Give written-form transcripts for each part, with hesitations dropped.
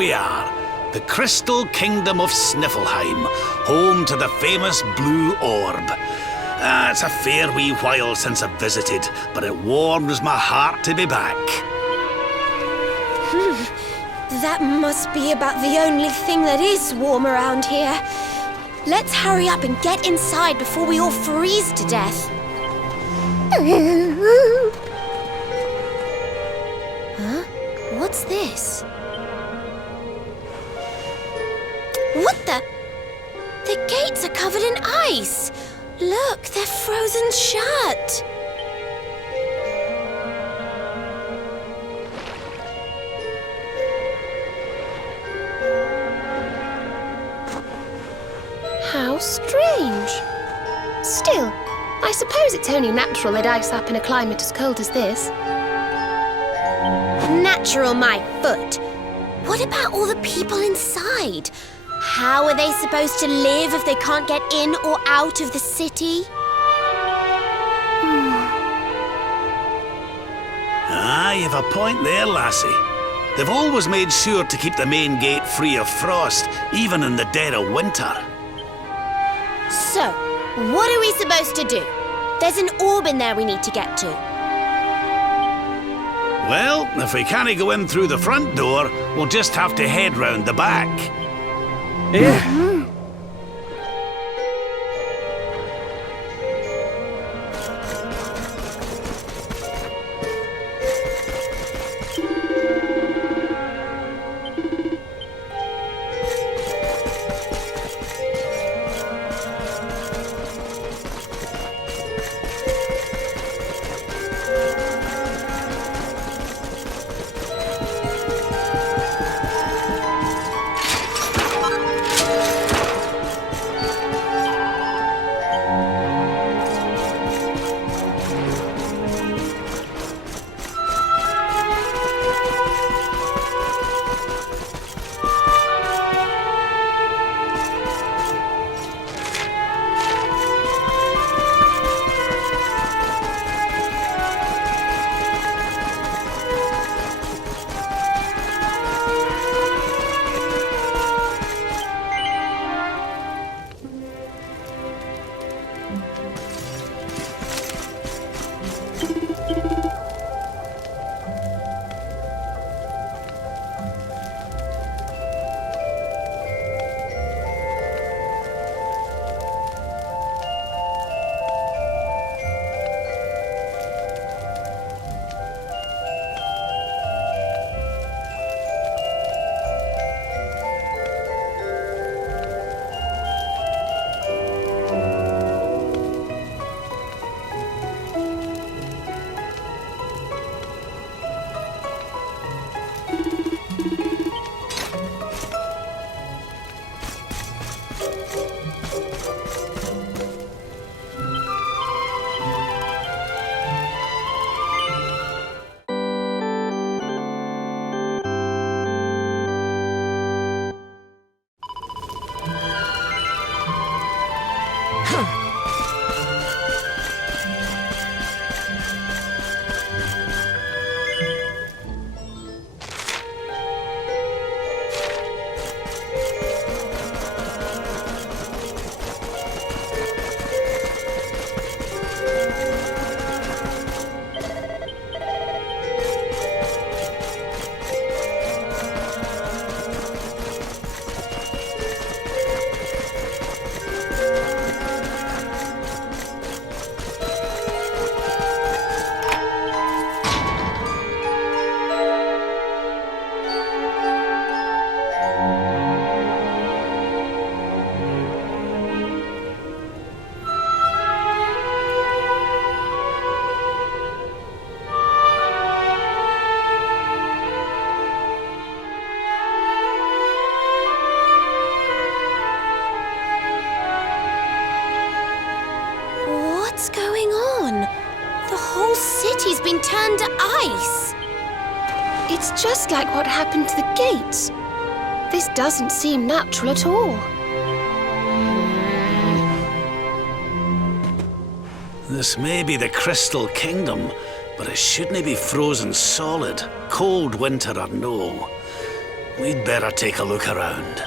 we are. The Crystal Kingdom of Sniflheim, home to the famous Blue Orb. It's a fair wee while since I've visited, but it warms my heart to be back. That must be about the only thing that is warm around here. Let's hurry up and get inside before we all freeze to death. Huh? What's this? What the? The gates are covered in ice. Look, they're frozen shut. How strange. Still, I suppose it's only natural they'd ice up in a climate as cold as this. Natural, my foot. What about all the people inside? How are they supposed to live if they can't get in or out of the city? You've a point there, lassie. They've always made sure to keep the main gate free of frost, even in the dead of winter. So, what are we supposed to do? There's an orb in there we need to get to. Well, if we can't go in through the front door, we'll just have to head round the back. Yeah. city's been turned to ice. It's just like what happened to the gates. This doesn't seem natural at all. This may be the Crystal Kingdom, but it shouldn't be frozen solid, cold winter or no. We'd better take a look around.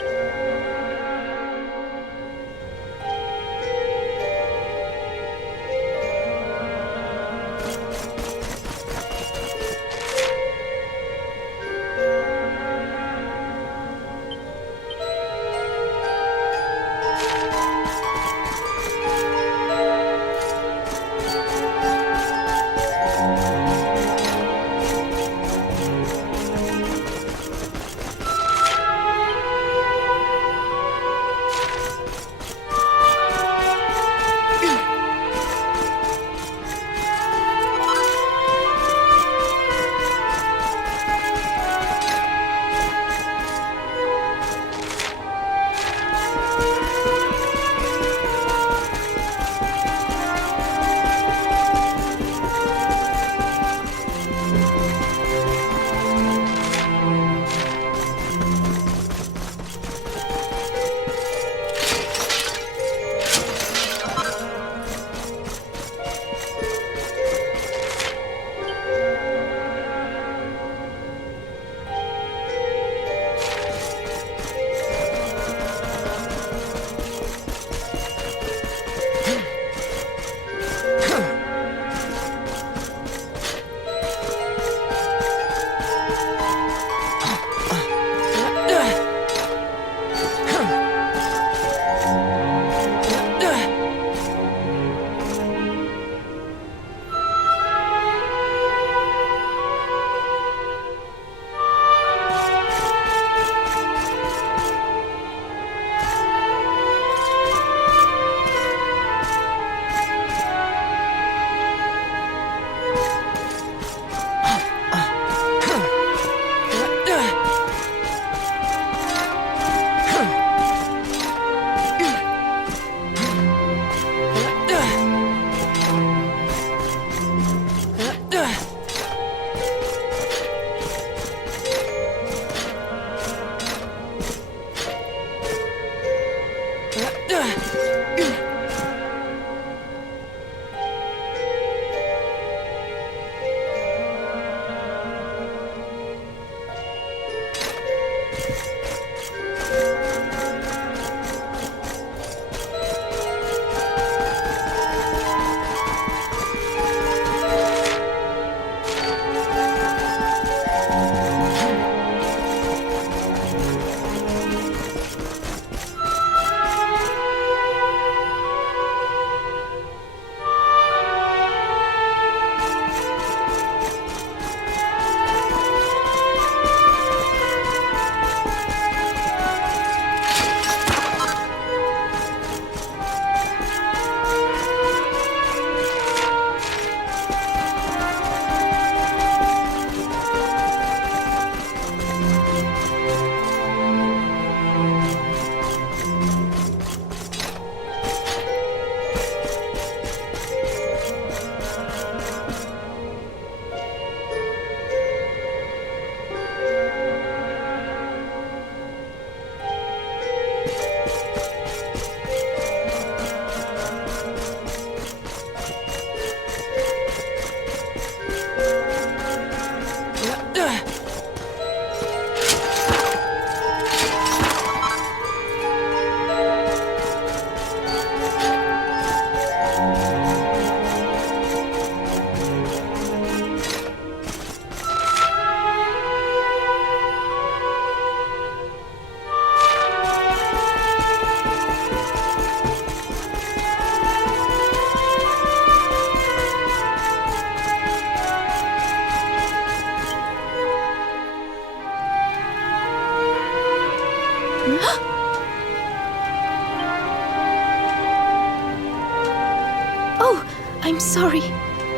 Oh, I'm sorry.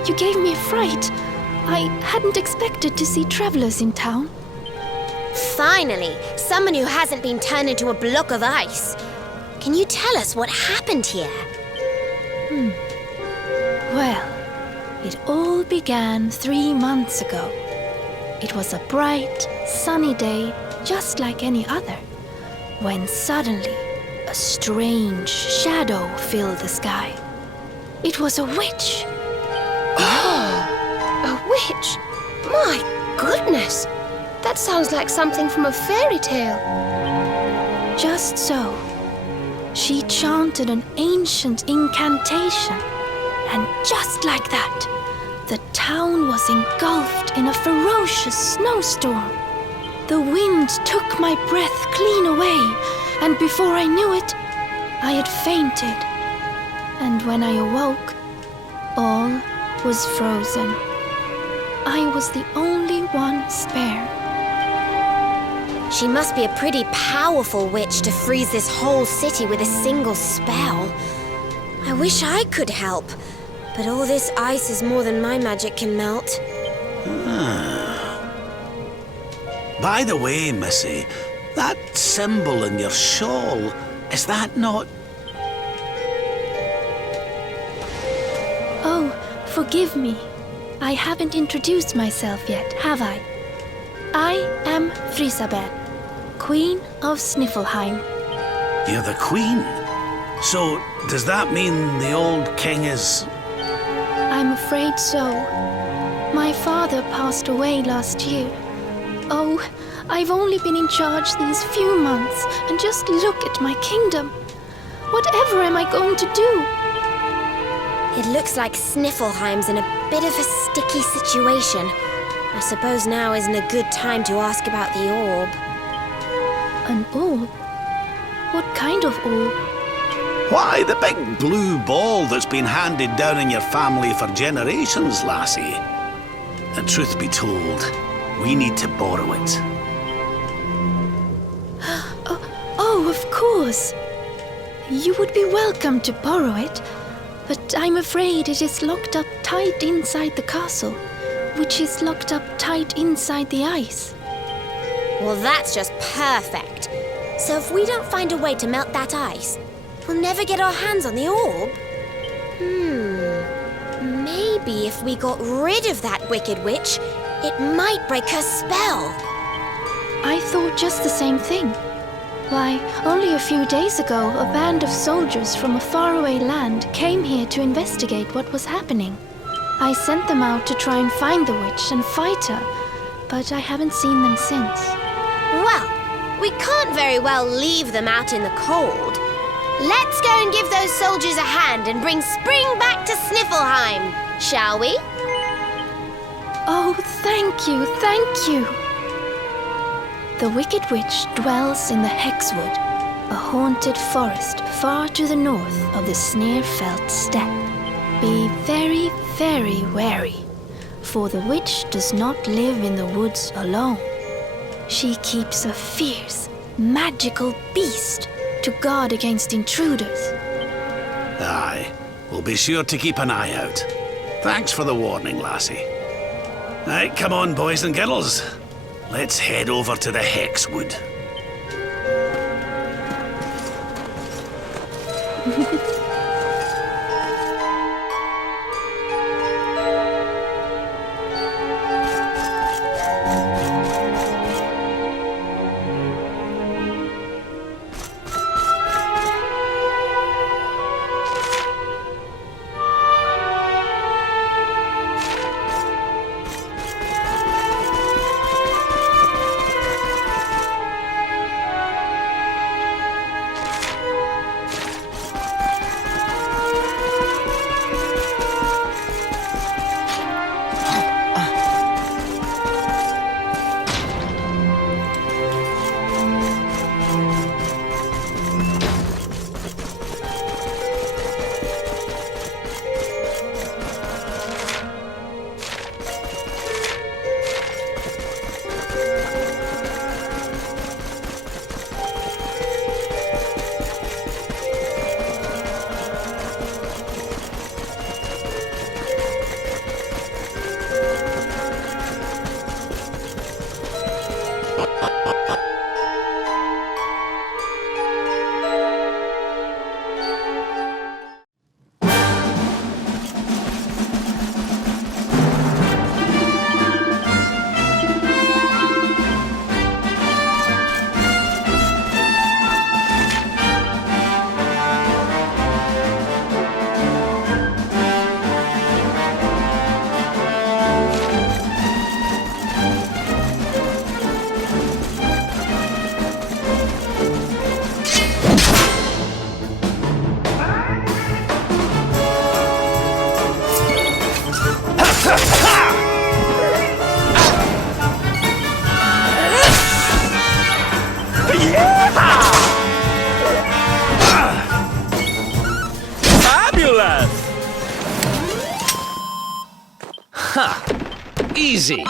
You gave me a fright. I hadn't expected to see travelers in town. Finally, someone who hasn't been turned into a block of ice. Can you tell us what happened here? Well, it all began 3 months ago. It was a bright, sunny day, just like any other, when suddenly a strange shadow filled the sky. It was a witch. A witch? My goodness! That sounds like something from a fairy tale. Just so. She chanted an ancient incantation, and just like that, the town was engulfed in a ferocious snowstorm. The wind took my breath clean away, and before I knew it, I had fainted. And when I awoke, all was frozen. I was the only one spare. She must be a pretty powerful witch to freeze this whole city with a single spell. I wish I could help, but all this ice is more than my magic can melt. By the way, Missy, that symbol in your shawl, is that not... Oh, forgive me. I haven't introduced myself yet, have I? I am Frisabel, Queen of Sniflheim. You're the queen? So, does that mean the old king is... I'm afraid so. My father passed away last year. Oh, I've only been in charge these few months, and just look at my kingdom. Whatever am I going to do? It looks like Sniflheim's in a bit of a sticky situation. I suppose now isn't a good time to ask about the orb. An orb? What kind of orb? Why, the big blue ball that's been handed down in your family for generations, lassie. And truth be told, we need to borrow it. Oh, of course. You would be welcome to borrow it, but I'm afraid it is locked up tight inside the castle, which is locked up tight inside the ice. Well, that's just perfect. So if we don't find a way to melt that ice, we'll never get our hands on the orb. Maybe if we got rid of that wicked witch, it might break her spell. I thought just the same thing. Why, only a few days ago, a band of soldiers from a faraway land came here to investigate what was happening. I sent them out to try and find the witch and fight her, but I haven't seen them since. Well, we can't very well leave them out in the cold. Let's go and give those soldiers a hand and bring spring back to Sniflheim, shall we? Oh, thank you, thank you. The Wicked Witch dwells in the Hexwood, a haunted forest far to the north of the Snefelt steppe. Be very, very wary, for the witch does not live in the woods alone. She keeps a fierce, magical beast to guard against intruders. Aye, we'll be sure to keep an eye out. Thanks for the warning, lassie. Right, come on, boys and girls. Let's head over to the Hexwood. easy!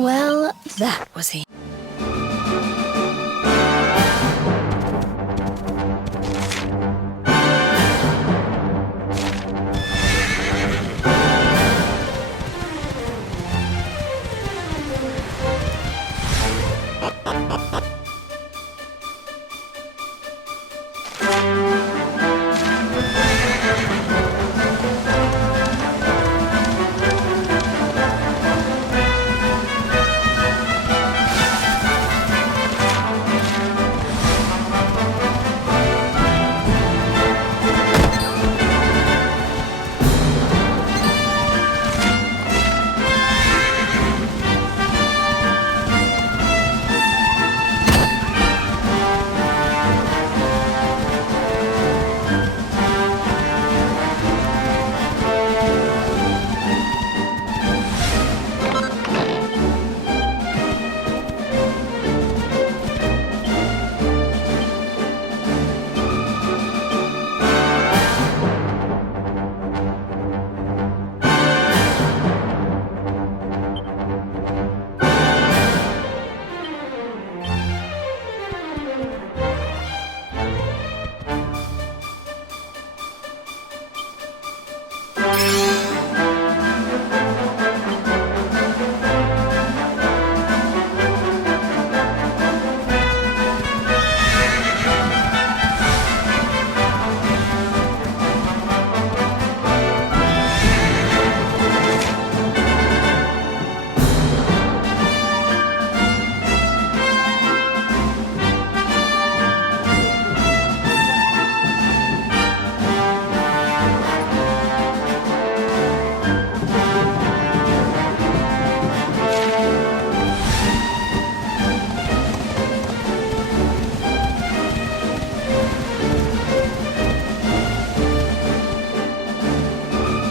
Well, that was it.